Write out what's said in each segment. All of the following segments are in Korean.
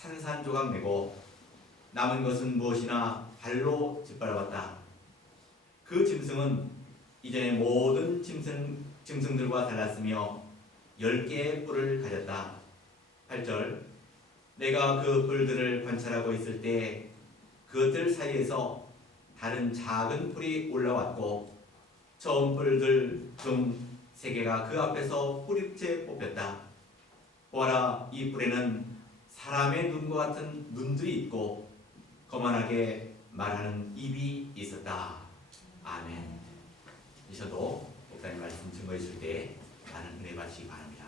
산산조각 내고 남은 것은 무엇이나 발로 짓밟았다. 그 짐승은 이전의 모든 짐승들과 달랐으며 10개의 뿔을 가졌다. 8절 내가 그 뿔들을 관찰하고 있을 때 그것들 사이에서 다른 작은 뿔이 올라왔고 처음 뿔들 중 3개가 그 앞에서 뿌리째 뽑혔다. 보아라, 이 뿔에는 사람의 눈과 같은 눈들이 있고 거만하게 말하는 입이 있었다. 아멘. 이셔도 목사님 말씀 증거해 줄 때 많은 은혜 받으시기 바랍니다.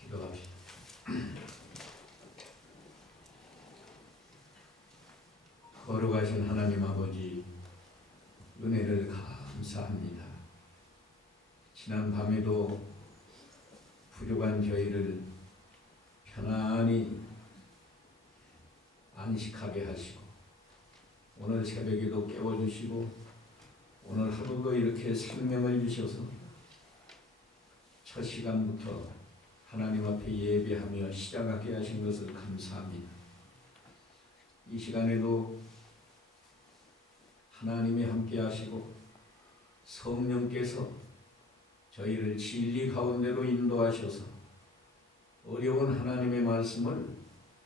기도합시다. 거룩하신 하나님 아버지, 은혜를 감사합니다. 지난 밤에도 부족한 저희를 편안히 안식하게 하시고 오늘 새벽에도 깨워주시고 오늘 하루도 이렇게 생명을 주셔서 첫 시간부터 하나님 앞에 예배하며 시작하게 하신 것을 감사합니다. 이 시간에도 하나님이 함께 하시고 성령께서 저희를 진리 가운데로 인도하셔서 어려운 하나님의 말씀을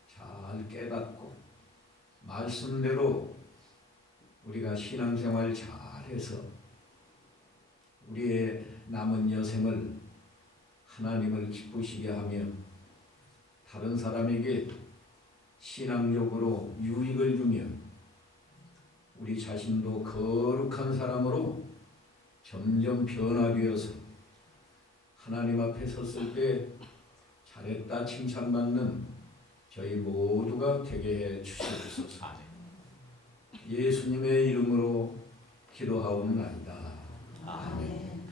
잘 깨닫고 말씀대로 우리가 신앙생활 잘해서 우리의 남은 여생을 하나님을 기쁘시게 하며 다른 사람에게 신앙적으로 유익을 주며 우리 자신도 거룩한 사람으로 점점 변화되어서 하나님 앞에 섰을 때 잘했다 칭찬받는 저희 모두가 되게 해 주시옵소서. 예수님의 이름으로 기도하옵나이다. 아멘.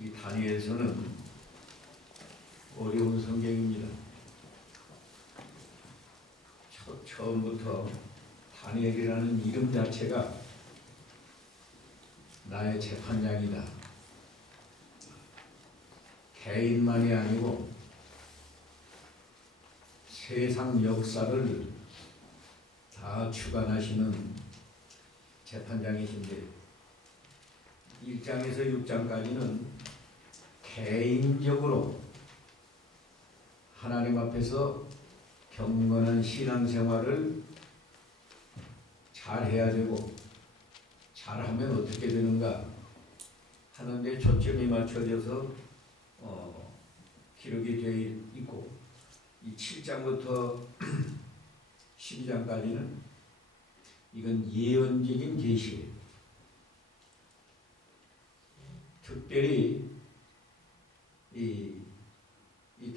이 다니엘서는 어려운 성경입니다. 처음부터 다니엘이라는 이름 자체가 나의 재판장이다. 개인만이 아니고 세상 역사를 다 주관하시는 재판장이신데 1장에서 6장까지는 개인적으로 하나님 앞에서 경건한 신앙생활을 잘해야 되고 잘하면 어떻게 되는가 하는데 초점이 맞춰져서 기록이 되어 있고 이 7장부터 12장까지는 이건 예언적인 계시예요. 특별히 이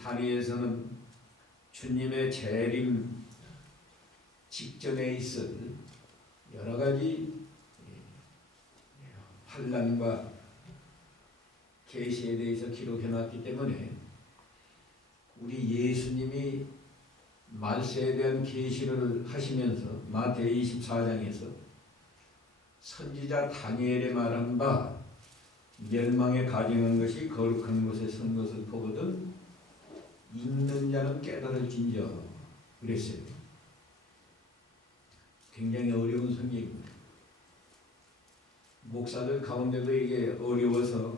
다니엘서는 주님의 재림 직전에 있을 여러 가지 환난과 계시에 대해서 기록해놨기 때문에 우리 예수님이 말세에 대한 계시를 하시면서 마태의 24장에서 선지자 다니엘의 말한 바 멸망에 가증한 것이 거룩한 곳에 선 것을 보거든 읽는 자는 깨달을진저 그랬어요. 굉장히 어려운 성경입니다. 목사들 가운데도 이게 어려워서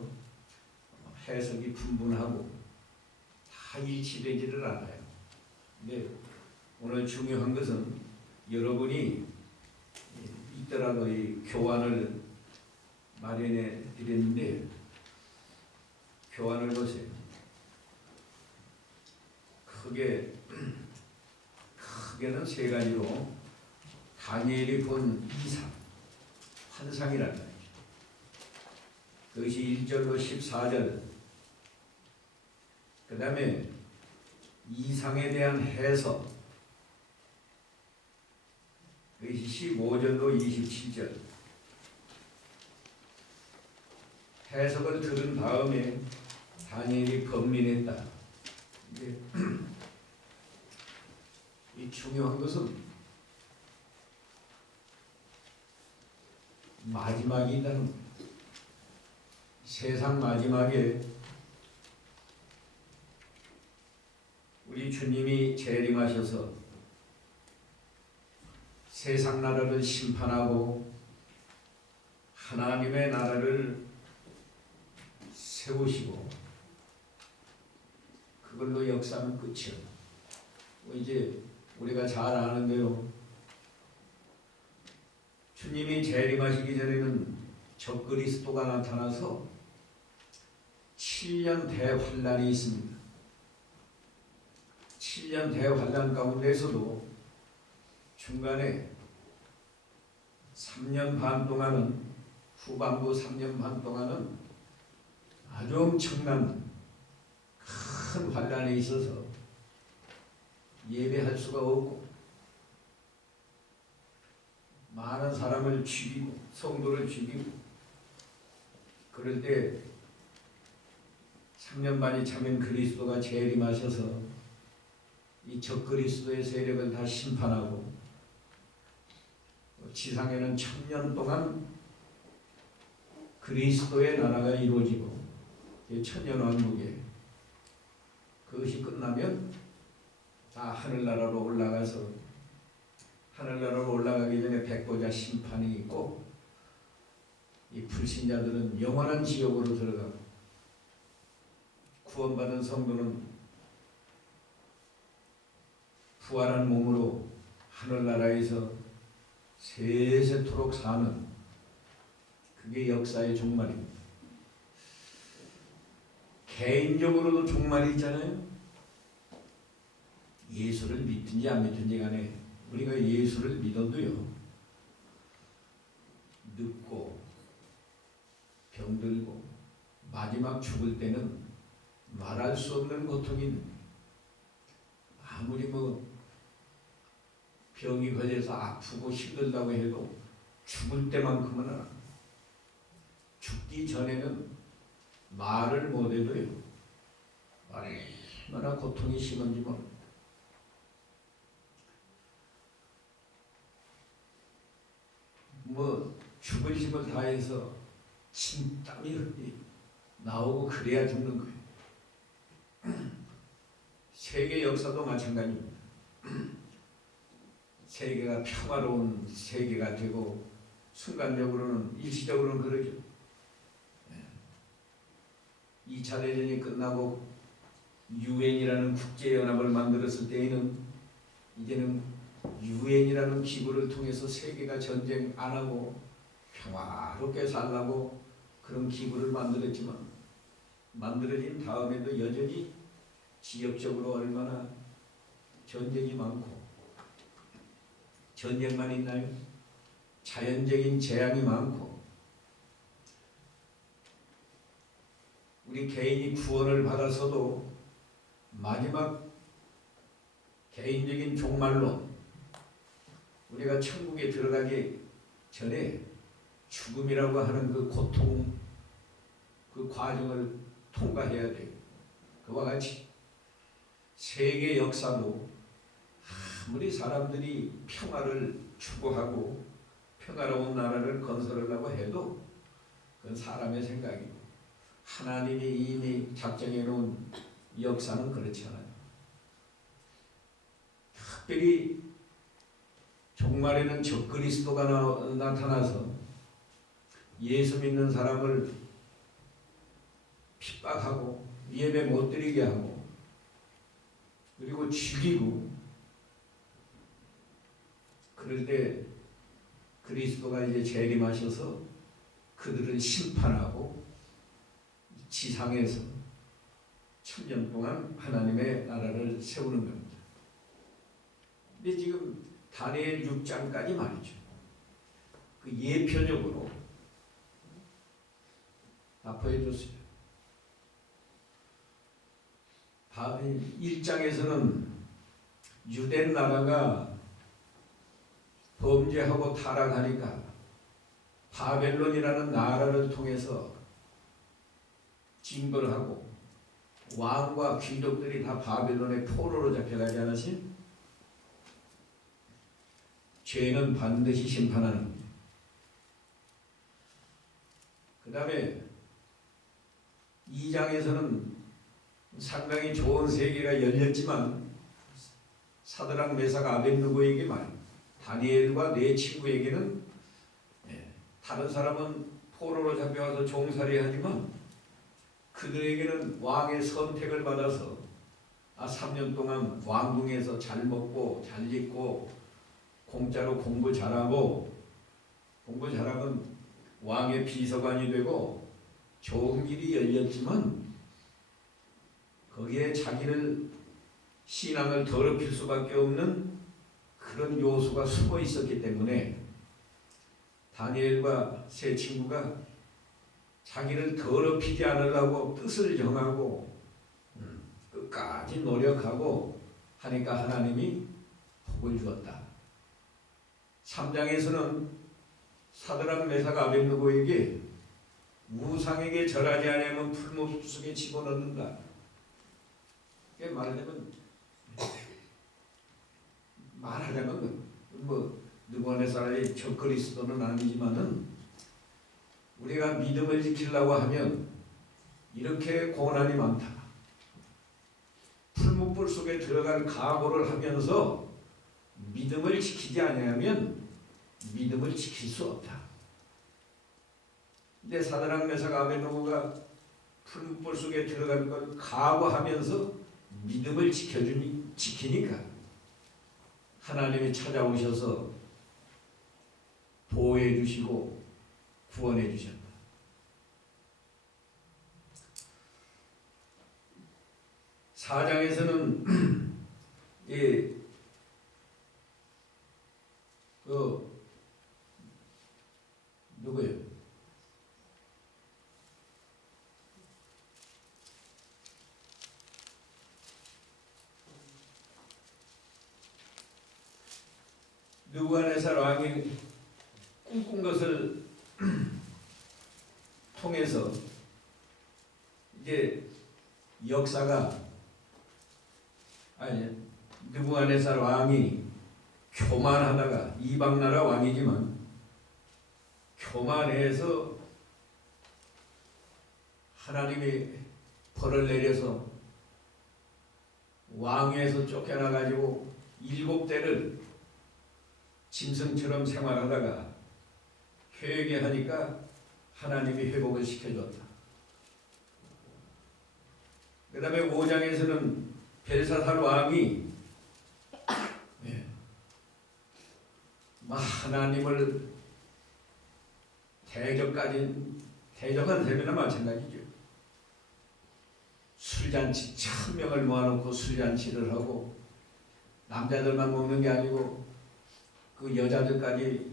해석이 분분하고 다 일치되지를 않아요. 근데 오늘 중요한 것은 여러분이 있더라도 이 교환을 마련해 드렸는데 교환을 보세요. 크게는 3가지로 다니엘이 본 이상, 환상이라는 거죠. 그것이 1절로 14절. 그 다음에 이상에 대한 해석, 그것이 15절로 27절. 해석을 들은 다음에 다니엘이 번민했다. 이 이 중요한 것은 마지막이라는 거예요. 세상 마지막에 우리 주님이 재림하셔서 세상 나라를 심판하고 하나님의 나라를 세우시고 그걸로 역사는 끝이에요. 이제 우리가 잘 아는 대로 주님이 재림하시기 전에는 적그리스도가 나타나서 7년 대환란이 있습니다. 7년 대환란 가운데서도 중간에 3년 반 동안은 후반부 3년 반 동안은 아주 엄청난 큰 환란이 있어서 예배할 수가 없고 많은 사람을 죽이고 성도를 죽이고 그럴 때 3년 반이 차면 그리스도가 재림하셔서 이 적그리스도의 세력을 다 심판하고 지상에는 1000년 동안 그리스도의 나라가 이루어지고 천년왕국에 그것이 끝나면 다 하늘나라로 올라가서 하늘나라로 올라가기 전에 백보자 심판이 있고 이 불신자들은 영원한 지옥으로 들어가고 구원받은 성도는 부활한 몸으로 하늘나라에서 세세토록 사는 그게 역사의 종말입니다. 개인적으로도 종말이 있잖아요. 예수를 믿든지 안 믿든지 간에 우리가 예수를 믿어도요 늙고 병들고 마지막 죽을 때는 말할 수 없는 고통이 있는 거예요. 아무리 병이 걸려서 아프고 힘들다고 해도 죽을 때만큼은 죽기 전에는 말을 못해도요 얼마나 고통이 심한지 모릅니다. 죽을 힘을 다해서 침땀이 나오고 그래야 죽는 거예요. 세계 역사도 마찬가지입니다. 세계가 평화로운 세계가 되고 순간적으로는 일시적으로는 그러죠. 2차 대전이 끝나고 유엔이라는 국제연합을 만들었을 때에는 이제는 유엔이라는 기구를 통해서 세계가 전쟁 안 하고 평화롭게 살라고 그런 기구를 만들었지만 만들어진 다음에도 여전히 지역적으로 얼마나 전쟁이 많고 전쟁만 있나요? 자연적인 재앙이 많고 우리 개인이 구원을 받아서도 마지막 개인적인 종말로 우리가 천국에 들어가기 전에 죽음이라고 하는 그 고통 그 과정을 통과해야 돼요. 그와 같이 세계 역사도 아무리 사람들이 평화를 추구하고 평화로운 나라를 건설하려고 해도 그건 사람의 생각이고 하나님이 이미 작정해 놓은 역사는 그렇지 않아요. 특별히 종말에는 적그리스도가 나타나서 예수 믿는 사람을 핍박하고 예배 못 드리게 하고 그리고 죽이고 그럴 때 그리스도가 이제 재림하셔서 그들을 심판하고 지상에서 1000년 동안 하나님의 나라를 세우는 겁니다. 근데 지금 다니엘 6장까지 말이죠. 그 예표적으로 납부해줬어요. 1장에서는 유대 나라가 범죄하고 타락하니까 바벨론이라는 나라를 통해서 징벌하고 왕과 귀족들이 다 바벨론의 포로로 잡혀가지 않았어요? 죄는 반드시 심판하는 겁니다. 그 다음에 2장에서는 상당히 좋은 세계가 열렸지만 사드락 메삭 아벳느고에게 다니엘과 네 친구에게는 다른 사람은 포로로 잡혀와서 종살이 하지만 그들에게는 왕의 선택을 받아서 3년 동안 왕궁에서 잘 먹고 잘 입고 공짜로 공부 잘하고 공부 잘하면 왕의 비서관이 되고 좋은 길이 열렸지만 거기에 자기를 신앙을 더럽힐 수밖에 없는 그런 요소가 숨어 있었기 때문에 다니엘과 세 친구가 자기를 더럽히지 않으려고 뜻을 정하고 끝까지 노력하고 하니까 하나님이 복을 주었다. 3장에서는 사드락 메삭 아벳느고에게 우상에게 절하지 않으면 풀무 속에 집어넣는다. 이게 말하자면 느부갓네살의 저 그리스도는 아니지만은 우리가 믿음을 지키려고 하면 이렇게 고난이 많다. 풀무불 속에 들어갈 각오를 하면서 믿음을 지키지 않으면 믿음을 지킬 수 없다. 근데 사드락 메삭 아벳느고가 풀무불 속에 들어갈 걸 각오하면서 믿음을 지키니까 하나님이 찾아오셔서 보호해 주시고 구원해 주셨다. 사장에서는 누구예요? 느부갓네살 왕이 꿈꾼 것을 통해서 이제 역사가 느부갓네살 왕이 교만하다가 이방나라 왕이지만 교만해서 하나님이 벌을 내려서 왕위에서 쫓겨나가지고 7대를 짐승처럼 생활하다가 회개하니까 하나님이 회복을 시켜줬다. 그 다음에 5장에서는 벨사살 왕이 하나님을 대적한 셈이나 마찬가지죠. 술잔치 1000명을 모아놓고 술잔치를 하고 남자들만 먹는 게 아니고 그 여자들까지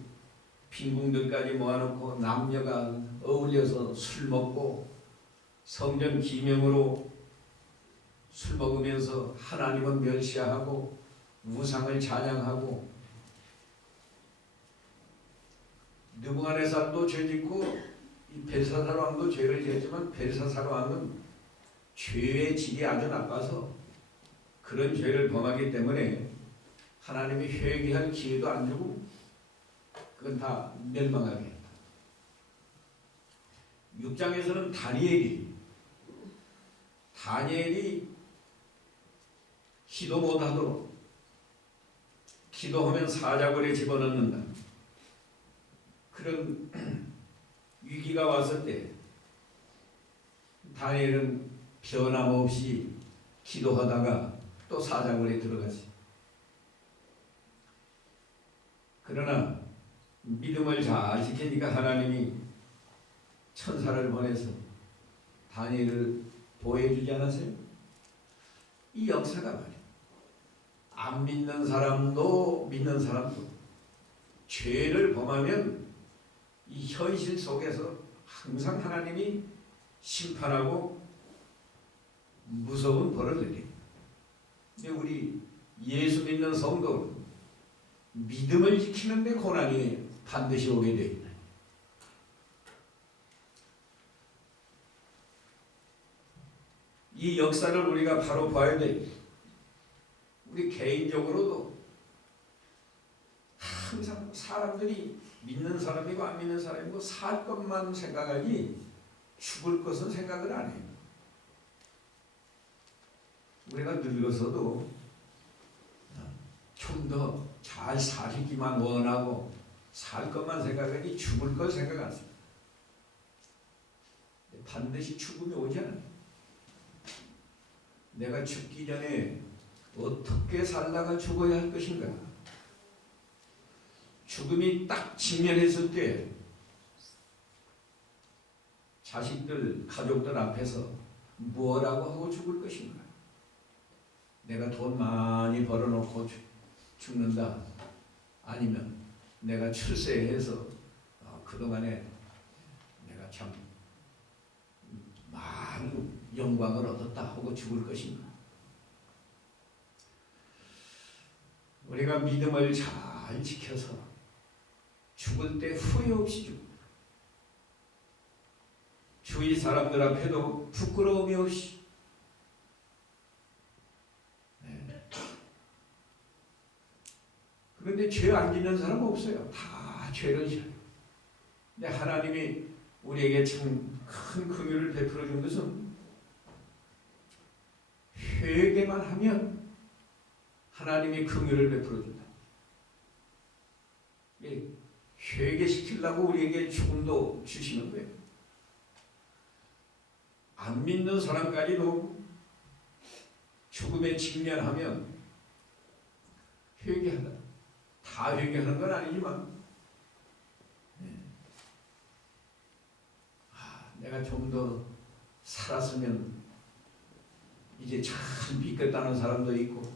빈궁들까지 모아놓고 남녀가 어울려서 술 먹고 성전 기명으로 술 먹으면서 하나님은 멸시하고 우상을 찬양하고 느부갓네살도 죄짓고 이 벨사살 왕도 죄를 지었지만 벨사살 왕은 죄의 질이 아주 나빠서 그런 죄를 범하기 때문에 하나님이 회개할 기회도 안 주고 그건 다 멸망하게 했다. 6장에서는 다니엘이 기도 못하도록 기도하면 사자굴에 집어넣는다. 그런 위기가 왔을 때 다니엘은 변함없이 기도하다가 또 사자굴에 들어가지. 그러나 믿음을 잘 지키니까 하나님이 천사를 보내서 다니엘을 보호해주지 않았어요? 이 역사가 말이에요. 안 믿는 사람도 믿는 사람도 죄를 범하면 이 현실 속에서 항상 하나님이 심판하고 무서운 벌을 내립니다. 근데 우리 예수 믿는 성도는 믿음을 지키는 데 고난이 반드시 오게 되어 있다. 이 역사를 우리가 바로 봐야 돼. 우리 개인적으로도 항상 사람들이 믿는 사람이고 안 믿는 사람이고 살 것만 생각하지 죽을 것은 생각을 안 해요. 우리가 늙어서도 좀 더 잘 살기만 원하고 살 것만 생각하니 죽을 걸 생각 안 씁니다. 반드시 죽음이 오지 않아요. 내가 죽기 전에 어떻게 살다가 죽어야 할 것인가? 죽음이 딱 직면했을 때 자식들, 가족들 앞에서 뭐라고 하고 죽을 것인가? 내가 돈 많이 벌어놓고 죽는다. 아니면 내가 출세해서 그동안에 내가 참 많은 영광을 얻었다 하고 죽을 것인가? 우리가 믿음을 잘 지켜서 죽을 때 후회 없이 죽고 주위 사람들 앞에도 부끄러움이 없이 그런데 죄 안 짓는 사람 없어요. 다 죄를 지어요. 근데 하나님이 우리에게 참 큰 긍휼을 베풀어 준 것은 회개만 하면 하나님이 긍휼을 베풀어 준다. 회개시키려고 우리에게 죽음도 주시는 거예요. 안 믿는 사람까지도 죽음에 직면하면 회개한다. 다 회개하는 건 아니지만 내가 좀 더 살았으면 이제 참 믿겠다는 사람도 있고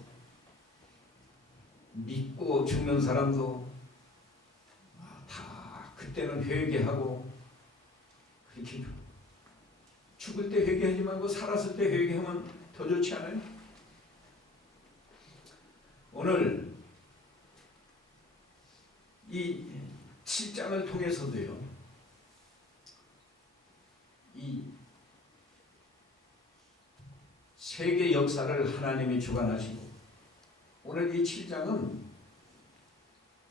믿고 죽는 사람도 다 그때는 회개하고 그렇게 죽을 때 회개하지 말고 살았을 때 회개하면 더 좋지 않아요? 오늘 이 7장을 통해서도요. 이 세계 역사를 하나님이 주관하시고 오늘 이 7장은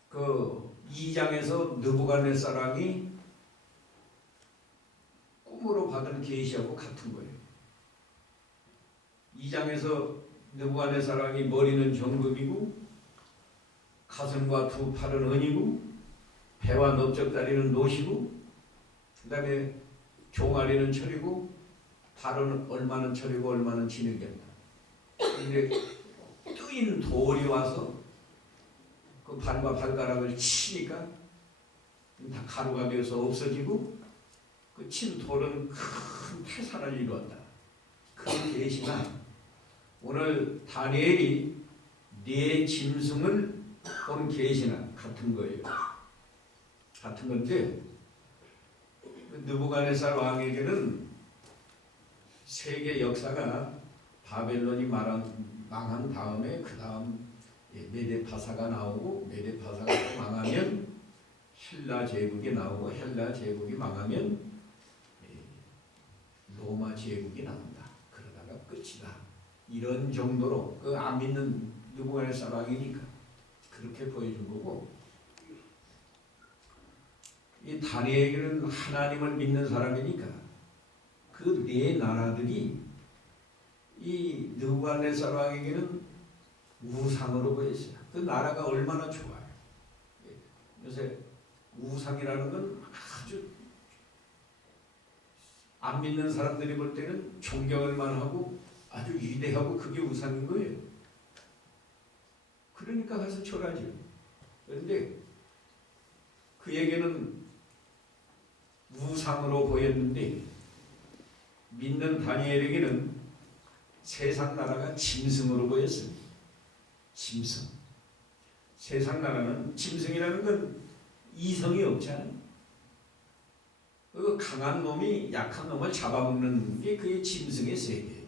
그 2장에서 느부갓네살왕이 꿈으로 받은 계시하고 같은 거예요. 2장에서 느부갓네살왕이 머리는 정금이고 가슴과 두 팔은 은이고 배와 넓적다리는 노시고 그 다음에 종아리는 철이고 발은 얼마는 철이고 얼마는 진흙이었다. 그런데 뜨인 돌이 와서 그 발과 발가락을 치니까 다 가루가 되어서 없어지고 그 친 돌은 큰 태산을 이루었다. 그 계시가 오늘 다니엘이 네 짐승을 본 계시나 같은 거예요. 같은 건데 느부갓네살 왕에게는 세계 역사가 바벨론이 망한 다음에 그 다음 메데파사가 나오고 메데파사가 망하면 헬라 제국이 나오고 헬라 제국이 망하면 로마 제국이 나온다. 그러다가 끝이다. 이런 정도로 그 안 믿는 느부갓네살 왕이니까 그렇게 보여준 거고 이 다니엘은 하나님을 믿는 사람이니까 그 네 나라들이 이 느부갓네살 왕에게는 우상으로 보였어요. 그 나라가 얼마나 좋아요. 요새 우상이라는 건 아주 안 믿는 사람들이 볼 때는 존경을만 하고 아주 위대하고 그게 우상인 거예요. 그러니까 가서 절하죠. 그런데 그에게는 우상으로 보였는데 믿는 다니엘에게는 세상 나라가 짐승으로 보였습니다. 짐승. 세상 나라는 짐승이라는 건 이성이 없잖아요. 그 강한 놈이 약한 놈을 잡아먹는 게 그게 짐승의 세계예요.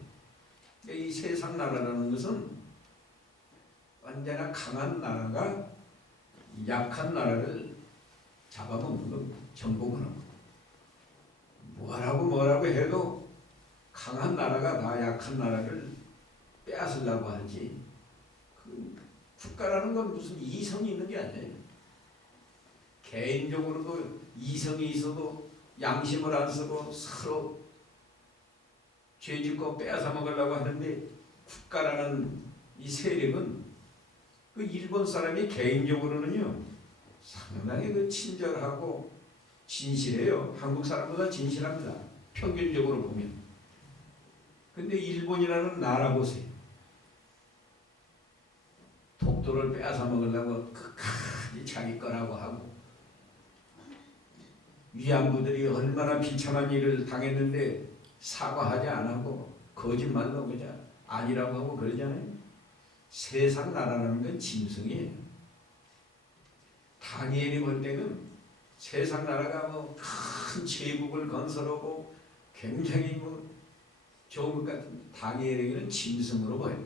이 세상 나라라는 것은 언제나 강한 나라가 약한 나라를 잡아먹는 겁니다. 정복하는 겁니다. 뭐라고 해도 강한 나라가 다 약한 나라를 빼앗으려고 하지 그 국가라는 건 무슨 이성이 있는 게 아니에요. 개인적으로도 이성이 있어도 양심을 안 쓰고 서로 죄짓고 빼앗아 먹으려고 하는데 국가라는 이 세력은 그 일본 사람이 개인적으로는요 상당히 그 친절하고 진실해요. 한국 사람보다 진실합니다. 평균적으로 보면. 근데 일본이라는 나라 보세요. 독도를 빼앗아 먹으려고 끝까지 자기 거라고 하고 위안부들이 얼마나 비참한 일을 당했는데 사과하지 않고 거짓말로 그냥 아니라고 하고 그러잖아요. 세상 나라라는 건 짐승이에요. 다니엘이 볼 때는 세상 나라가 뭐 큰 제국을 건설하고 굉장히 뭐 좋은 것 같은 다니엘에게는 짐승으로 보여요.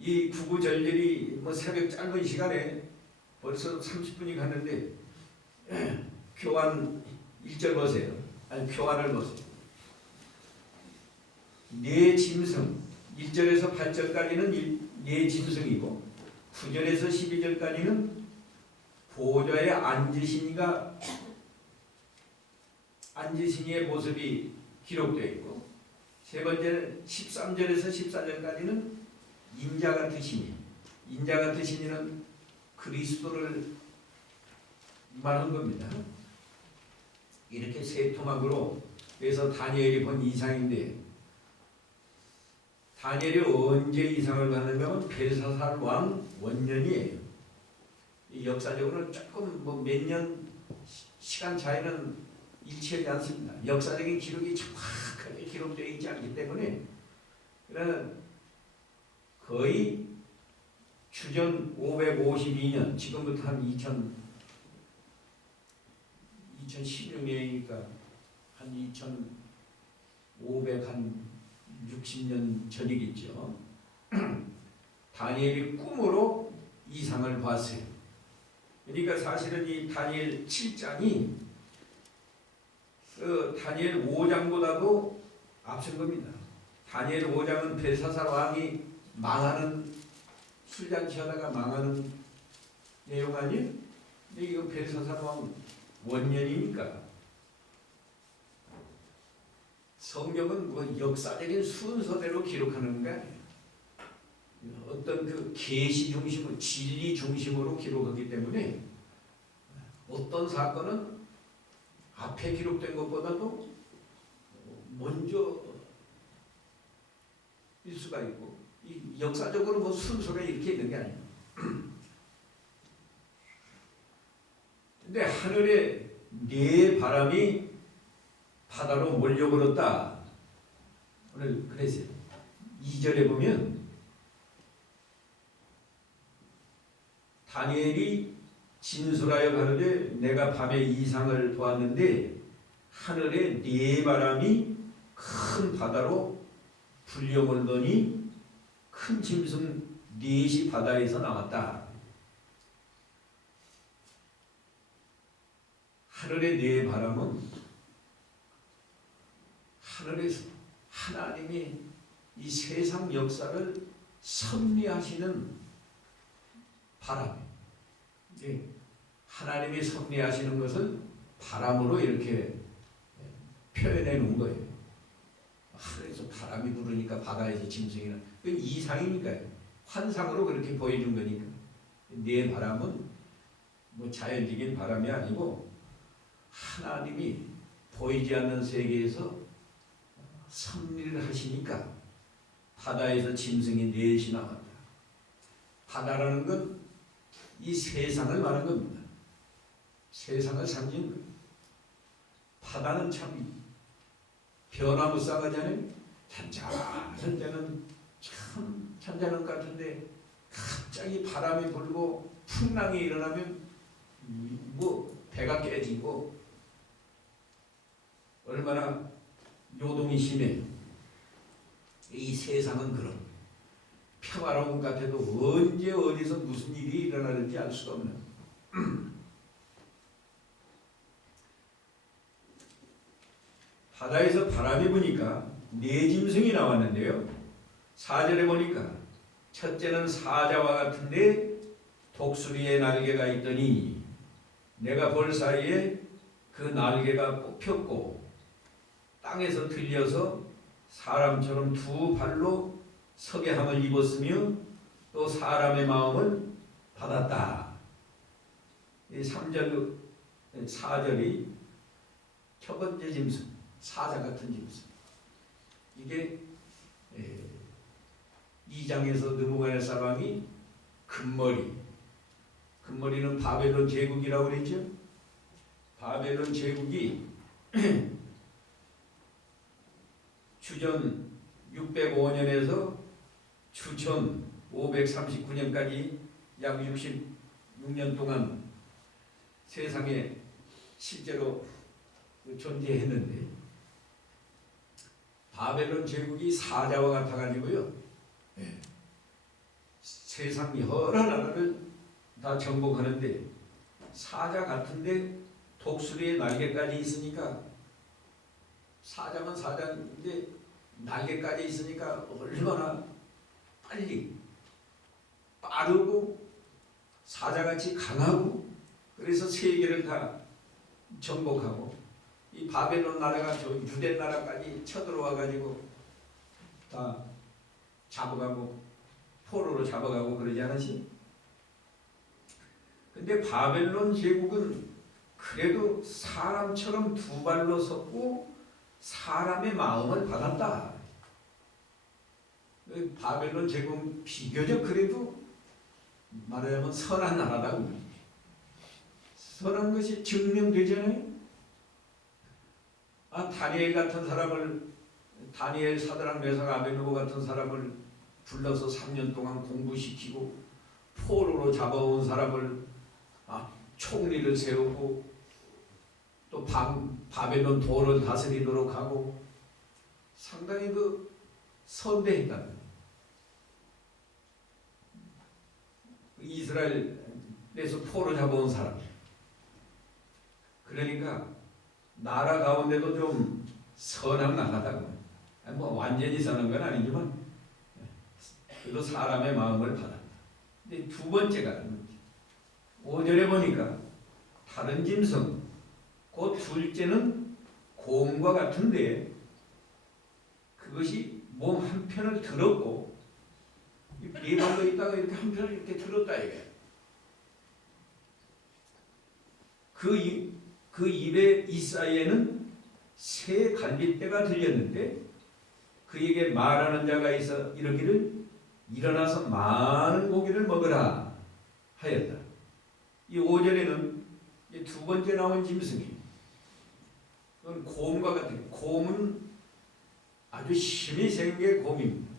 이 구구절절이 뭐 새벽 짧은 시간에 벌써 30분이 갔는데 교환 1절 보세요. 아니 교환을 보세요. 네 짐승 1절에서 8절까지는 네 짐승이고 9절에서 12절까지는 보좌에 앉으시니의 모습이 기록되어 있고 세 번째 13절에서 14절까지는 인자 같으시니 인자 같으시니는 그리스도를 말한 겁니다. 이렇게 세 토막으로 그래서 다니엘이 본 이상인데 다니엘이 언제 이상을 봤느냐면 벨사살 왕 원년이에요. 역사적으로는 조금 뭐 몇 년 시간 차이는 일치하지 않습니다. 역사적인 기록이 정확하게 기록되어 있지 않기 때문에 그러나 거의 주전 552년 지금부터 한 2016년이니까 한 2560년 전이겠죠. 다니엘이 꿈으로 이상을 봤어요. 그러니까 사실은 이 다니엘 7장이 그 다니엘 5장보다도 앞선 겁니다. 다니엘 5장은 벨사살 왕이 망하는 술잔치 하다가 망하는 내용 아니에요? 근데 이거 벨사살 왕 원년이니까 성경은 뭐 역사적인 순서대로 기록하는 거 아니에요. 어떤 그 계시 중심으로 진리 중심으로 기록하기 때문에 어떤 사건은 앞에 기록된 것보다도 먼저 일 수가 있고 이 역사적으로 뭐 순서가 이렇게 있는 게 아니에요. 근데 하늘에 네 바람이 바다로 몰려버렸다. 오늘 그랬어요. 2절에 보면 다니엘이 진술하여 가로되 내가 밤에 이상을 보았는데 하늘에 네 바람이 큰 바다로 불려몰더니 큰 짐승 넷이 바다에서 나왔다. 하늘의 네 바람은 하늘에서 하나님이 이 세상 역사를 섭리하시는 바람. 하나님이 섭리하시는 것을 바람으로 이렇게 표현해 놓은 거예요. 하늘에서 바람이 부르니까 바다에서 짐승이 나. 그건 이상이니까요. 환상으로 그렇게 보여준 거니까. 네 바람은 뭐 자연적인 바람이 아니고 하나님이 보이지 않는 세계에서 섭리를 하시니까 바다에서 짐승이 넷이 나왔다. 바다라는 건 이 세상을 말하는 겁니다. 세상을 삼는 거예요. 바다는 참 변화무 싸가잖아요. 잔잔한 데는 참 잔잔한 것 같은데 갑자기 바람이 불고 풍랑이 일어나면 뭐 배가 깨지고 얼마나 요동이 심해. 이 세상은 그런 평화로운 것 같아도 언제 어디서 무슨 일이 일어나는지 알 수가 없는. 바다에서 바람이 부니까 네 짐승이 나왔는데요. 4절에 보니까 첫째는 사자와 같은데 독수리의 날개가 있더니 내가 볼 사이에 그 날개가 뽑혔고 땅에서 들려서 사람처럼 두 발로 서게 함을 입었으며 또 사람의 마음을 받았다. 이 3절, 4절이 첫 번째 짐승, 사자 같은 짐승. 이게 2장에서 느부갓네살 왕이 금머리는 바벨론 제국이라고 그랬죠. 바벨론 제국이 주전 605년에서 주전 539년까지 약 66년 동안 세상에 실제로 존재했는데, 바벨론 제국이 사자와 같아가지고요, 세상 여러 나라를 다 정복하는데, 사자 같은데 독수리의 날개까지 있으니까, 사자는 사자인데 날개까지 있으니까 얼마나 빨리 빠르고 사자같이 강하고, 그래서 세계를 다 정복하고, 이 바벨론 나라가 저 유대 나라까지 쳐들어와 가지고 다 잡아가고 포로로 잡아가고 그러지 않으시? 근데 바벨론 제국은 그래도 사람처럼 두 발로 섰고 사람의 마음을 받았다. 바벨론 제국은 비교적 그래도 말하자면 선한 나라다고. 선한 것이 증명되잖아요. 다니엘 같은 사람을, 다니엘, 사드락, 메삭, 아베드노고 같은 사람을 불러서 3년 동안 공부시키고 포로로 잡아온 사람을 총리를 세우고 또 바벨론 도를 다스리도록 하고 상당히 선대했다. 이스라엘에서 포로 잡아온 사람. 그러니까 나라 가운데도 좀 선한 나라다고. 완전히 선한 건 아니지만 그래도 사람의 마음을 받았다. 근데 두 번째가 5절에 보니까 다른 짐승, 그 둘째는 곰과 같은데 그것이 몸 한편을 들었고 네 발로 있다가 이렇게 한편을 이렇게 들었다 이게. 그 입에 이 사이에는 새 갈빗대가 들렸는데 그에게 말하는 자가 있어 이르기를 일어나서 많은 고기를 먹으라 하였다. 이 5절에는 두 번째 나온 짐승이 그건 곰과 같은, 곰은 아주 힘이 센 게 곰입니다.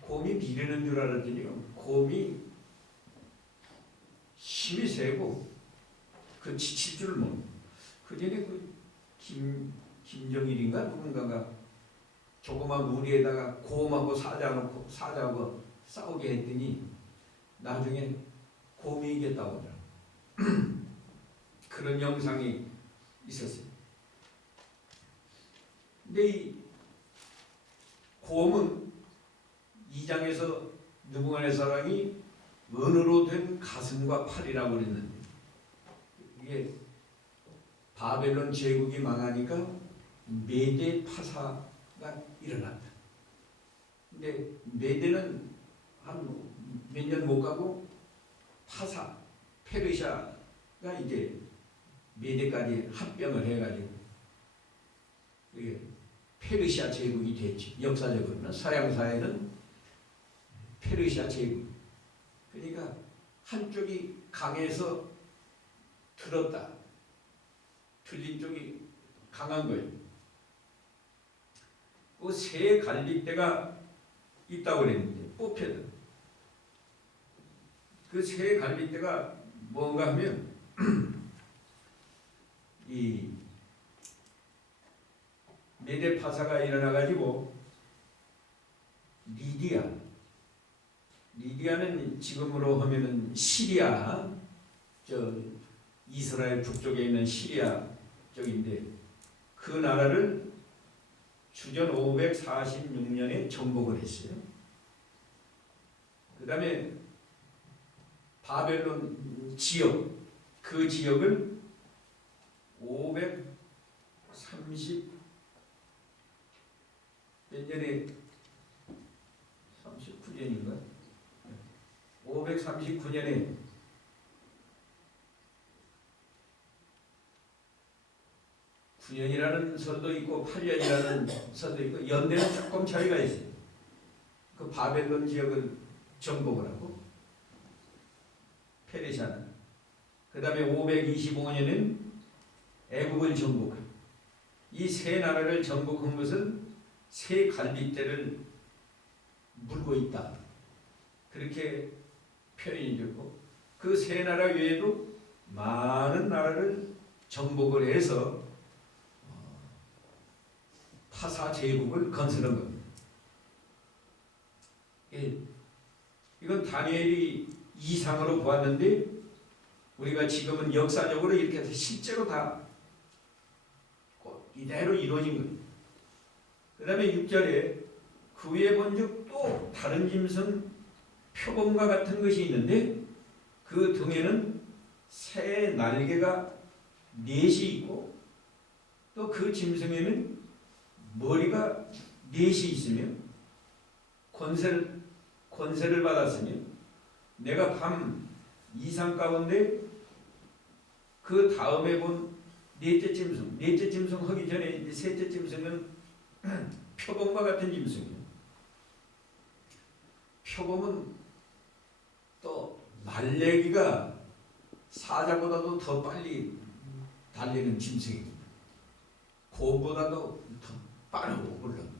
곰이 미르는 줄 알았더니요, 곰이 힘이 세고 그 지칠 줄 모르고. 그 전에 김정일인가 누군가가 조그만 무리에다가 곰하고 사자하고 싸우게 했더니 나중에 곰이 이겼다고 하더라고요. 그런 영상이 있었어요. 근데 이 곰은 2장에서 느부갓네살 왕이 은으로 된 가슴과 팔이라고 그랬는데 이게 바벨론 제국이 망하니까 메대 파사가 일어났다. 근데 메대는 한 몇 년 못 가고 파사, 페르시아가 이제 메대까지 합병을 해가지고 이게 페르시아 제국이 됐죠. 역사적으로는 서양 사회는 페르시아 제국. 그러니까 한쪽이 강해서 들었다. 틀린 쪽이 강한 거예요. 그 새 갈빗대가 있다고 그랬는데 뽑혔다. 그 새 갈빗대가 뭔가 하면 이 메대 파사가 일어나가지고 리디아는 지금으로 하면은 시리아, 이스라엘 북쪽에 있는 시리아 쪽인데 그 나라를 주전 546년에 정복을 했어요. 그 다음에 바벨론 지역, 그 지역을 530 몇 년에 39년인가? 539년에 (9년이라는) 설도 있고 8년이라는 설도 있고 연대는 조금 차이가 있어요. 그 바벨론 지역을 정복을 하고 페르시아는 그 다음에 525년에는 애국을 정복하고 이 세 나라를 정복한 것은 세 갈빗대를 물고 있다. 그렇게 표현이 되고 그 세 나라 외에도 많은 나라를 정복을 해서 파사 제국을 건설한 겁니다. 이건 다니엘이 이상으로 보았는데 우리가 지금은 역사적으로 이렇게 해서 실제로 다 이대로 이루어진 겁니다. 그 다음에 6절에 그 위에 본즉 또 다른 짐승 표범과 같은 것이 있는데 그 등에는 새 날개가 넷이 있고 또 그 짐승에는 머리가 넷이 있으며 권세를 받았으며 내가 밤 이상 가운데 그 다음에 본 넷째 짐승 하기 전에 이제 셋째 짐승은 표범과 같은 짐승이에요. 표범은 또 말레기가 사자보다도 더 빨리 달리는 짐승입니다. 곰보다도 더 빠르고 물론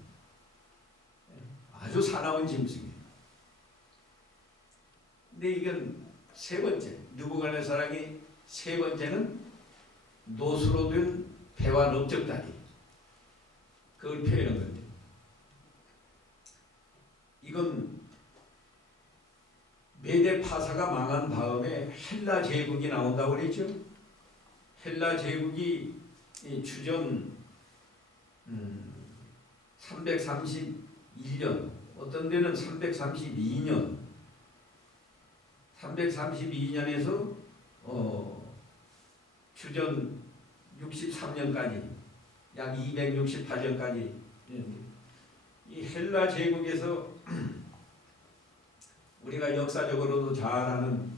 아주 사나운 짐승이에요. 근데 이건 세 번째 느부갓네살이 세 번째는 노수로 된 배와 넓적다리 그걸 표현한 겁니다. 이건 메데 파사가 망한 다음에 헬라 제국이 나온다고 그랬죠. 헬라 제국이 주전 331년 어떤 데는 332년 332년에서 주전 63년까지 약 268년까지 이 헬라 제국에서 우리가 역사적으로도 잘 아는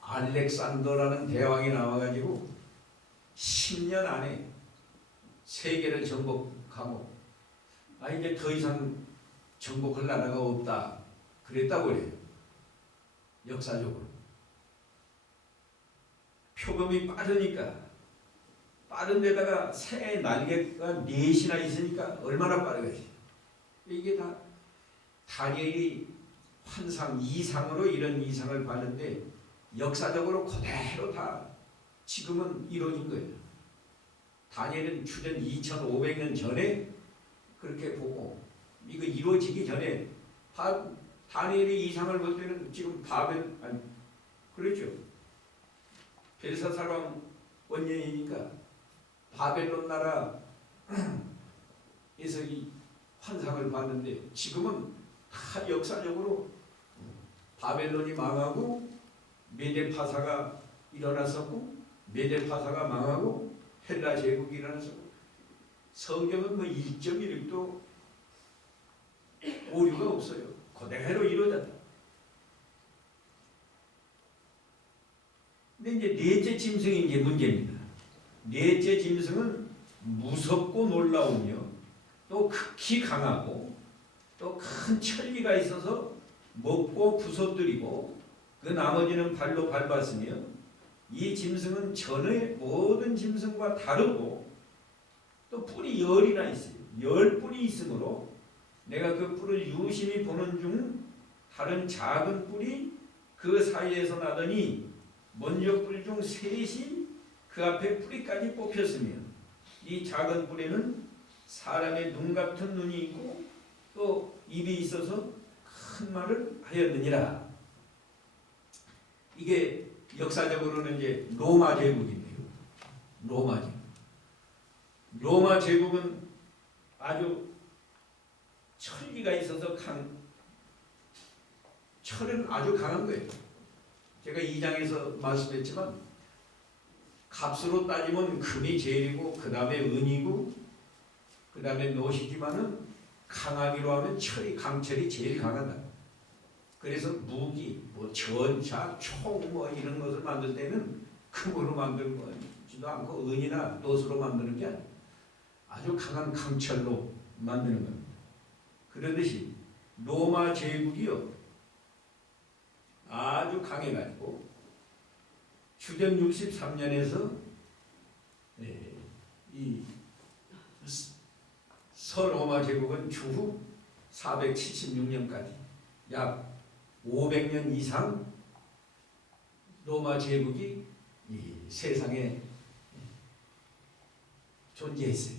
알렉산더라는 대왕이 나와가지고 10년 안에 세계를 정복하고 이제 더 이상 정복할 나라가 없다 그랬다고 해요. 역사적으로 표범이 빠르니까 빠른 데다가 새 날개가 넷이나 있으니까 얼마나 빠르겠어요. 이게 다 다니엘이 환상 이상으로 이런 이상을 봤는데 역사적으로 그대로 다 지금은 이루어진 거예요. 다니엘은 주전 2500년 전에 그렇게 보고 이거 이루어지기 전에 다니엘이 이상을 볼 때는 지금 그렇죠. 벨사살 왕 원년이니까 바벨론 나라에서 이 환상을 봤는데 지금은 다 역사적으로 바벨론이 망하고 메데파사가 일어났었고 메데파사가 망하고 헬라 제국이 일어났었고 성경은 뭐 1.1도 오류가 없어요. 그대로 이루어졌다. 근데 이제 넷째 짐승이 이제 문제입니다. 넷째 짐승은 무섭고 놀라우며 또 극히 강하고 또 큰 천리가 있어서 먹고 부서뜨리고 그 나머지는 발로 밟았으며 이 짐승은 전의 모든 짐승과 다르고 또 뿔이 10이나 있어요. 10뿔이 있으므로 내가 그 뿔을 유심히 보는 중 다른 작은 뿔이 그 사이에서 나더니 먼저 뿔 중 셋이 그 앞에 뿌리까지 뽑혔으며 이 작은 뿔에는 사람의 눈 같은 눈이 있고 또 입이 있어서 큰 말을 하였느니라. 이게 역사적으로는 이제 로마 제국인데요. 로마 제국은 아주 철기가 있어서 철은 아주 강한 거예요. 제가 2장에서 말씀했지만 값으로 따지면 금이 제일이고 그 다음에 은이고 그 다음에 노시지만은 강하기로 하면 철이 강철이 제일 강하다. 그래서 무기, 뭐 전차, 총 뭐 이런 것을 만들 때는 금으로 만들지도 않고 은이나 노수로 만드는 게 아니라 아주 강한 강철로 만드는 겁니다. 그러듯이 로마 제국이요 아주 강해가지고 주전 63년에서 이 서로마 제국은 추후 476년까지 약 500년 이상 로마 제국이 이 세상에 존재했어요.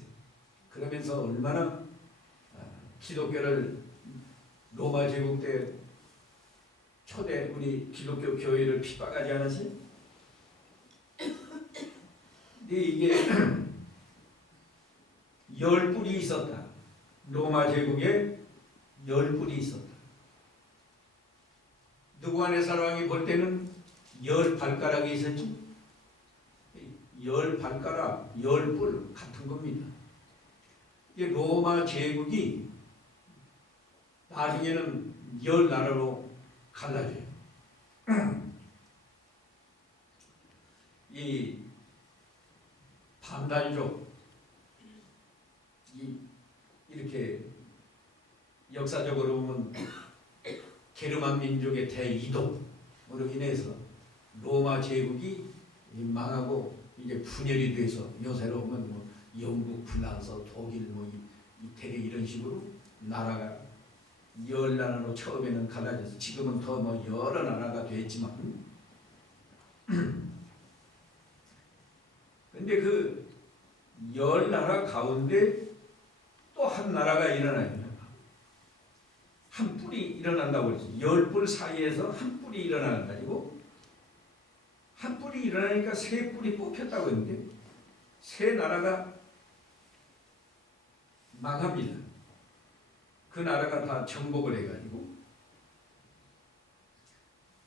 그러면서 얼마나 기독교를 로마 제국 때 초대 우리 기독교 교회를 핍박하지 않았어요? 근데 이게 10뿔이 있었다. 로마 제국에 10뿔이 있었다. 느부갓네살 왕이 볼 때는 10발가락이 있었지. 10발가락, 10뿔 같은 겁니다. 이게 로마 제국이 나중에는 10나라로 갈라져요. 이 반달족 이렇게 역사적으로 보면 게르만 민족의 대이동으로 인해서 로마 제국이 망하고 이제 분열이 돼서 요새로 보면 뭐 영국, 프랑스, 독일, 뭐 이태리 이런 식으로 나라가 10나라로 처음에는 갈라져서 지금은 더 뭐 여러 나라가 됐지만 근데 그 10나라 가운데 또 한 나라가 일어나요. 한 뿔이 일어난다고 그랬어요. 10뿔 사이에서 한 뿔이 일어나가지고 한 뿔이 일어나니까 세 뿔이 뽑혔다고 했는데 세 나라가 망합니다. 그 나라가 다 정복을 해가지고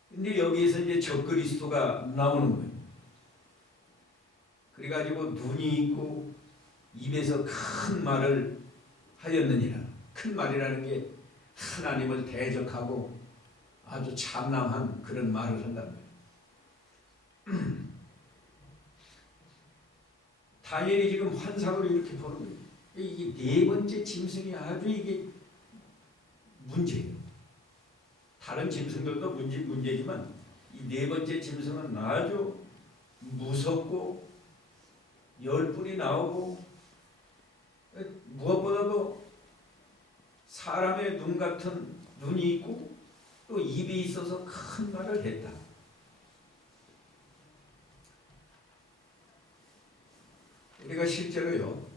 근데 여기에서 이제 적그리스도가 나오는 거예요. 그래가지고 눈이 있고 입에서 큰 말을 하였느니라. 큰 말이라는 게 하나님을 대적하고 아주 참남한 그런 말을 한다는 거예요. 다니엘이 지금 환상으로 이렇게 보는 거예요. 이게 네 번째 짐승이 아주 이게 문제예요. 다른 짐승들도 문제지만 이 네 번째 짐승은 아주 무섭고 10뿔이 나오고 무엇보다도 사람의 눈 같은 눈이 있고 또 입이 있어서 큰 말을 했다. 우리가 실제로요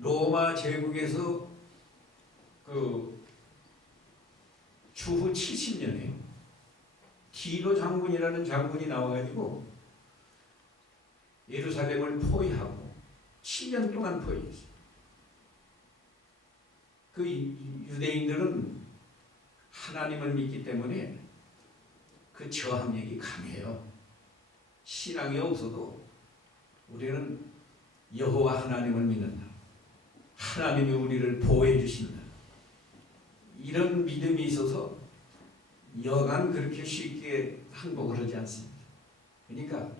로마 제국에서 그 주후 70년에 디도 장군이라는 장군이 나와가지고 예루살렘을 포위하고 7년 동안 포위했어요. 그 유대인들은 하나님을 믿기 때문에 그 저항력이 강해요. 신앙이 없어도 우리는 여호와 하나님을 믿는다. 하나님이 우리를 보호해 주신다. 이런 믿음이 있어서 여간 그렇게 쉽게 항복을 하지 않습니다. 그러니까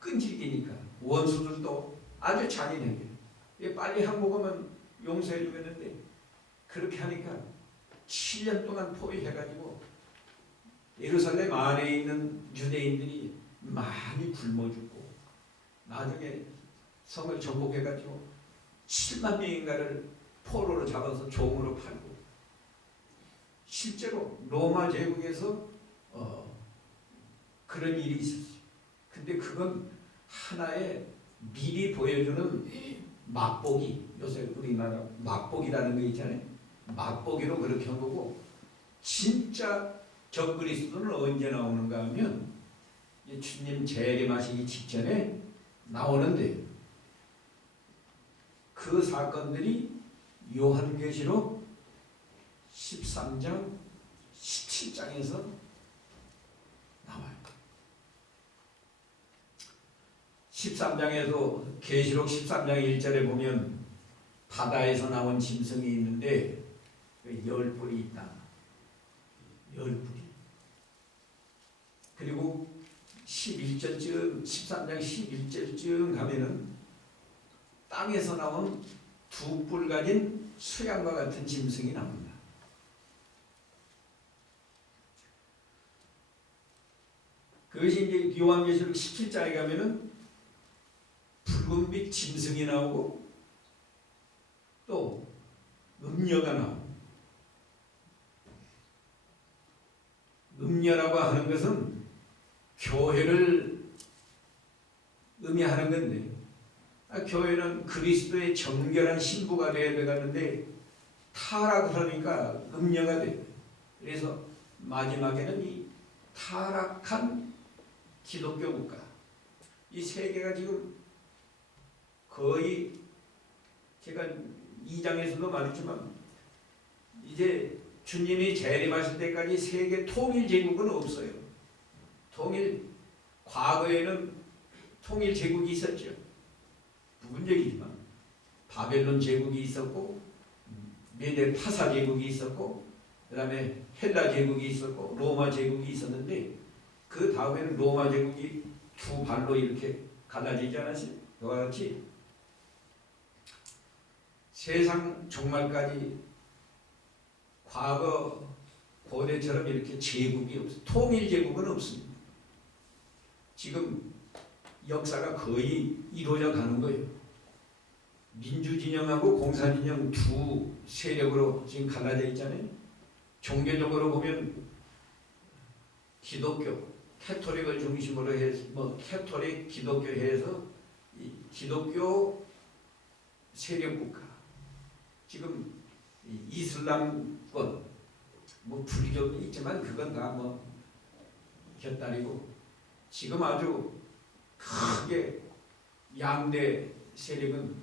끈질기니까 원수들도 아주 잔인하게 빨리 항복하면 용서해 주겠는데 그렇게 하니까 7년 동안 포위해가지고 예루살렘 안에 있는 유대인들이 많이 굶어 죽고 나중에 성을 정복해가지고 7만 명인가를 포로로 잡아서 종으로 팔고 실제로 로마 제국에서 그런 일이 있었어요. 근데 그건 하나의 미리 보여주는 맛보기, 요새 우리나라 맛보기라는 거 있잖아요. 맛보기로 그렇게 한 거고 진짜 적그리스도는 언제 나오는가 하면 주님 재림하시기 직전에 나오는데 그 사건들이 요한계시록 13장, 17장 17장에서 나와요. 13장에도 계시록 13장 1절에 보면 바다에서 나온 짐승이 있는데 10뿔이 있다. 10뿔이. 그리고 11절쯤 13장 11절쯤 가면은 땅에서 나온 2뿔 가진 수양과 같은 짐승이 나옵니다. 그것이 이제 요한계시록 17장에 가면은 붉은빛 짐승이 나오고 또 음녀가 나오고, 음녀라고 하는 것은 교회를 의미하는 건데, 교회는 그리스도의 정결한 신부가 되어야 되는데 타락하니까 음녀가 돼요. 그래서 마지막에는 이 타락한 기독교 국가, 이 세계가 지금 거의, 제가 2장에서도 말했지만 이제 주님이 재림하실 때까지 세계 통일 제국은 없어요. 과거에는 통일 제국이 있었죠. 부분적이지만 바벨론 제국이 있었고, 메데 파사 제국이 있었고, 그 다음에 헬라 제국이 있었고, 로마 제국이 있었는데, 그 다음에는 로마 제국이 두 발로 이렇게 갈라지지 않았어요? 그와 같이 세상 종말까지 과거 고대처럼 이렇게 제국이 없어요. 통일 제국은 없습니다. 지금 역사가 거의 이루어져 가는 거예요. 민주진영하고 공산진영 두 세력으로 지금 갈라져 있잖아요. 종교적으로 보면 기독교, 캐토릭을 중심으로 해서 캐토릭 기독교 해서 이 기독교 세력국가, 지금 이슬람권, 불교도 있지만 그건 다 곁다리고, 지금 아주 크게 양대 세력은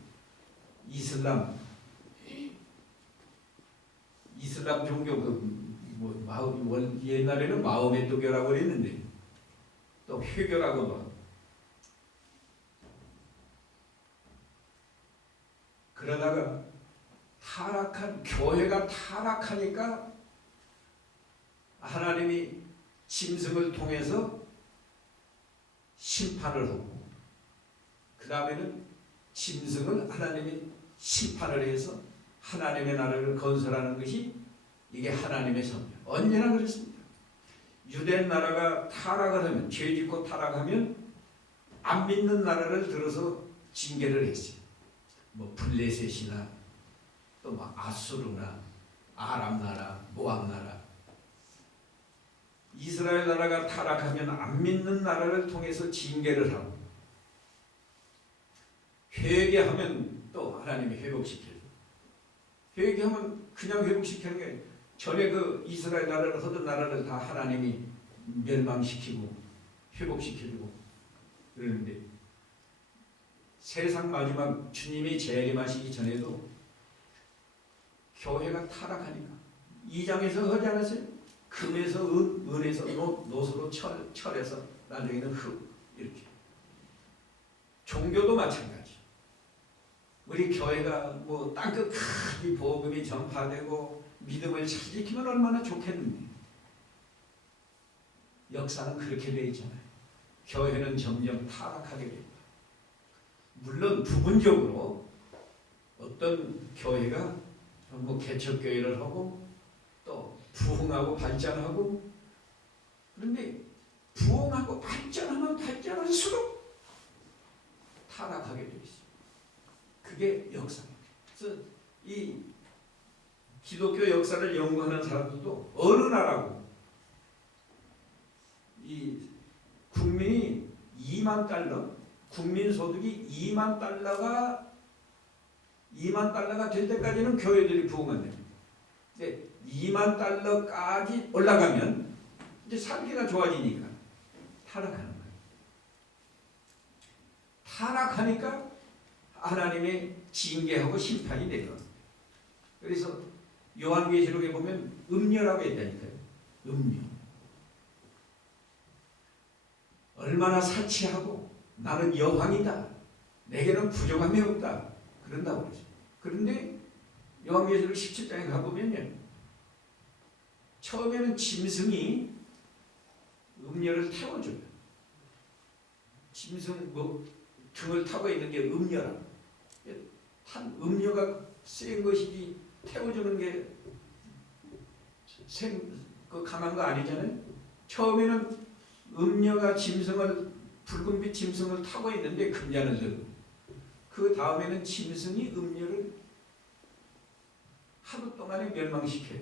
이슬람 종교, 옛날에는 마호메트교라고 그랬는데 또 회교라고도 하고. 그러다가 교회가 타락하니까 하나님이 짐승을 통해서 심판을 하고, 그 다음에는 짐승을 하나님이 심판을 해서 하나님의 나라를 건설하는 것이 이게 하나님의 섭리. 언제나 그렇습니다. 유대 나라가 타락을 하면, 죄짓고 타락하면 안 믿는 나라를 들어서 징계를 했어요. 블레셋이나 또 아수르나 아람 나라, 모압 나라. 이스라엘 나라가 타락하면 안 믿는 나라를 통해서 징계를 하고, 회개하면 또 하나님이 회복시켜요. 회개하면 그냥 회복시키는 게, 전에 그 이스라엘 나라를 하던 나라를 다 하나님이 멸망시키고 회복시키고 그러는데, 세상 마지막 주님이 재림하시기 전에도 교회가 타락하니까 2장에서 하지 않았어요? 금에서 은, 은에서 노수로 철에서 나중에는 흙, 이렇게. 종교도 마찬가지. 우리 교회가 땅끝까지 복음이 전파되고 믿음을 잘 지키면 얼마나 좋겠는데, 역사는 그렇게 되어 있잖아요. 교회는 점점 타락하게 됩니다. 물론 부분적으로 어떤 교회가 개척교회를 하고 또 부흥하고 발전하고, 그런데 부흥하고 발전하면 발전할수록 타락하게 되어 있어요. 그게 역사입니다. 그래서 이 기독교 역사를 연구하는 사람들도 어느 나라고 이 국민이 2만 달러, 국민 소득이 2만 달러가 될 때까지는 교회들이 부흥한대요. 근데 2만 달러까지 올라가면 이제 살기가 좋아지니까 타락하는 거예요. 타락하니까 하나님의 징계하고 심판이 되거든요. 그래서 요한계시록에 보면 음녀라고 했다니까요. 음료. 얼마나 사치하고 나는 여왕이다. 내게는 부족함이 없다. 그런다고 그러죠. 그런데 요한계시록 17장에 가보면요. 처음에는 짐승이 음료를 태워줘요. 짐승 등을 타고 있는 게 음료라. 한 음료가 센 것이지 태워주는 게 강한 거 아니잖아요. 처음에는 음료가 붉은빛 짐승을 타고 있는데 금자는 그 다음에는 짐승이 음료를 하루 동안에 멸망시켜요.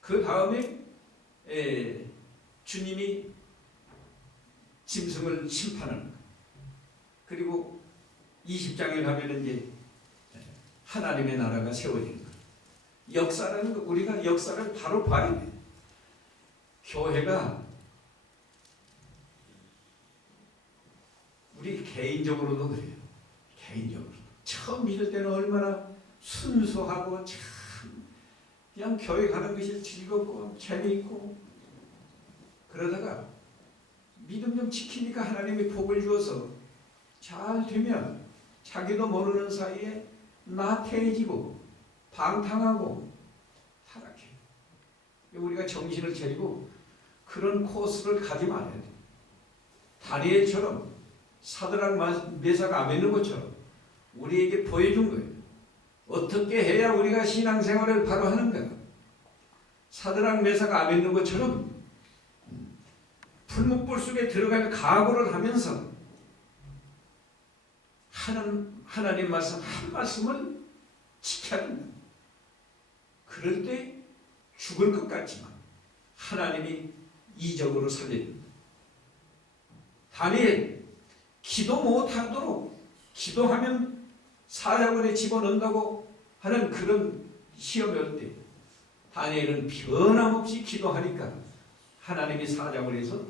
그 다음에 주님이 짐승을 심판하는 거예요. 그리고 20장에 가면 이제 하나님의 나라가 세워지는 거예요. 역사라는 거, 우리가 역사를 바로 봐야 돼요. 교회가 우리 개인적으로도 그래요. 개인적으로 처음 믿을 때는 얼마나 순수하고 참 그냥 교회 가는 것이 즐겁고 재미있고, 그러다가 믿음 좀 지키니까 하나님이 복을 주어서 잘 되면 자기도 모르는 사이에 나태해지고 방탕하고 타락해요. 우리가 정신을 차리고 그런 코스를 가지 말아야 돼요. 다니엘처럼 사드락 메삭 아베느고처럼 우리에게 보여준 거예요. 어떻게 해야 우리가 신앙생활을 바로 하는가. 사드락 메삭 아베느고처럼 풀목불 속에 들어갈 각오를 하면서 하나님 말씀 한 말씀을 지켜야 된다. 그럴 때 죽을 것 같지만 하나님이 이적으로 살려줍니다. 다니엘 기도 못하도록, 기도하면 사자굴에 집어넣는다고 하는 그런 시험이 올 때 다니엘은 변함없이 기도하니까 하나님이 사자굴에서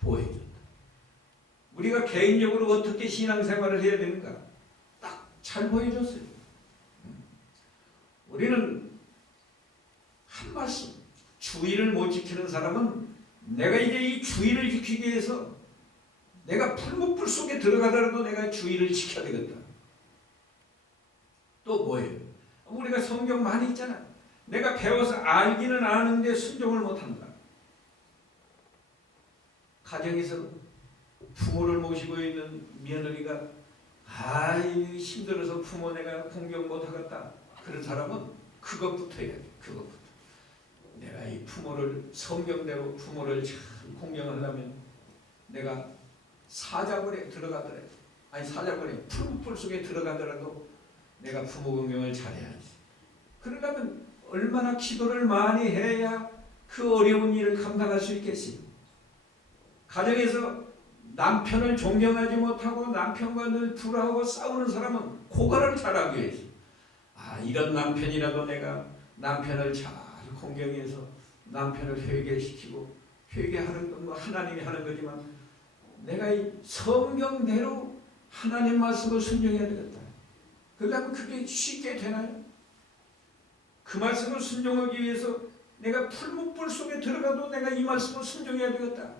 보호해준다. 우리가 개인적으로 어떻게 신앙생활을 해야 되는가 딱 잘 보여줬어요. 우리는 한 말씀, 주의를 못 지키는 사람은 내가 이제 이 주의를 지키기 위해서 내가 풀목불 속에 들어가더라도 내가 주의를 지켜야 되겠다. 또 뭐예요? 우리가 성경 많이 있잖아. 내가 배워서 알기는 아는데 순종을 못한다. 가정에서 부모를 모시고 있는 며느리가 힘들어서 부모 내가 공경 못하겠다. 그런 사람은 그것부터 해야 돼. 그것부터. 내가 이 부모를 성경대로 부모를 잘 공경하려면 내가 사자굴에 들어가더라도, 사자굴에 풀 속에 들어가더라도 내가 부모 공경을 잘해야지. 그러려면 얼마나 기도를 많이 해야 그 어려운 일을 감당할 수 있겠어요. 가정에서 남편을 존경하지 못하고 남편과 늘 불화하고 싸우는 사람은 고발을 잘하기 위해서 이런 남편이라도 내가 남편을 잘 공경해서 남편을 회개시키고, 회개하는 건 하나님이 하는 거지만 내가 이 성경대로 하나님 말씀을 순종해야 되겠다. 그러면 그게 쉽게 되나요? 그 말씀을 순종하기 위해서 내가 풀목불 속에 들어가도 내가 이 말씀을 순종해야 되겠다.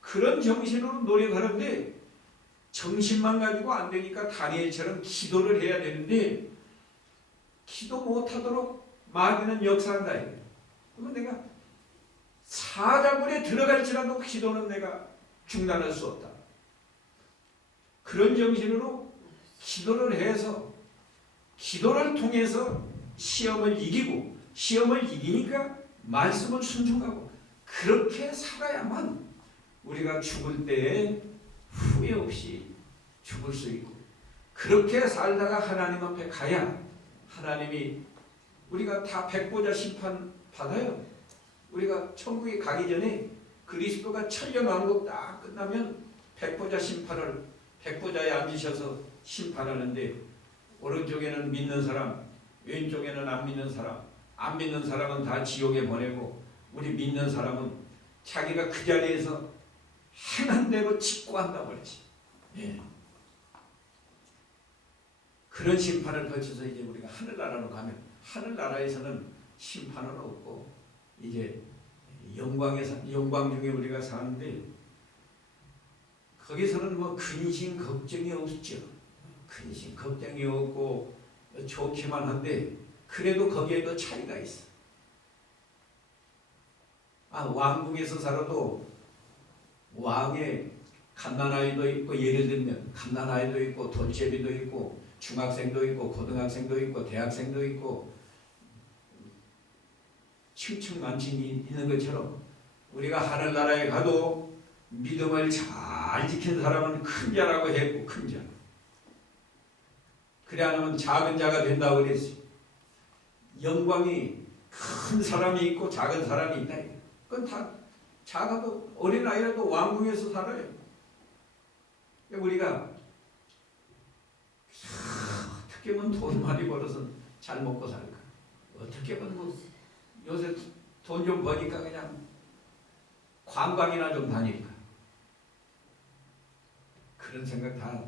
그런 정신으로 노력하는데 정신만 가지고 안 되니까 다니엘처럼 기도를 해야 되는데 기도 못하도록 마귀는 역사한다. 그러면 내가 사자굴에 들어갈지라도 기도는 내가 중단할 수 없다. 그런 정신으로 기도를 해서 기도를 통해서 시험을 이기고, 시험을 이기니까 말씀을 순종하고, 그렇게 살아야만 우리가 죽을 때에 후회 없이 죽을 수 있고, 그렇게 살다가 하나님 앞에 가야 하나님이, 우리가 다 백보자 심판 받아요. 우리가 천국에 가기 전에 그리스도가 천년왕국 딱 끝나면 백보자 심판을, 백보자에 앉으셔서 심판하는데 오른쪽에는 믿는 사람, 왼쪽에는 안 믿는 사람, 안 믿는 사람은 다 지옥에 보내고 우리 믿는 사람은 자기가 그 자리에서 행한 대로 직고한다고 그러지. 예. 그런 심판을 거쳐서 이제 우리가 하늘나라로 가면 하늘나라에서는 심판은 없고 영광 중에 우리가 사는데 거기서는 뭐 근심 걱정이 없죠. 근심 걱정이 없고 좋기만 한데 그래도 거기에도 차이가 있어. 왕궁에서 살아도 왕의 갓난아이도 있고, 예를 들면 갓난아이도 있고 돈제비도 있고 중학생도 있고 고등학생도 있고 대학생도 있고 층층만층이 있는 것처럼 우리가 하늘나라에 가도 믿음을 잘 지킨 사람은 큰 자라고 했고, 큰 자. 그래 안 하면 작은 자가 된다고 그랬어요. 영광이 큰 사람이 있고 작은 사람이 있다. 그건 다 작아도 어린아이라도 왕궁에서 살아요. 우리가 어떻게 하면 돈 많이 벌어서 잘 먹고 살까? 어떻게 하면 뭐 요새 돈 좀 버니까 그냥 관광이나 좀 다닐까? 그런 생각 다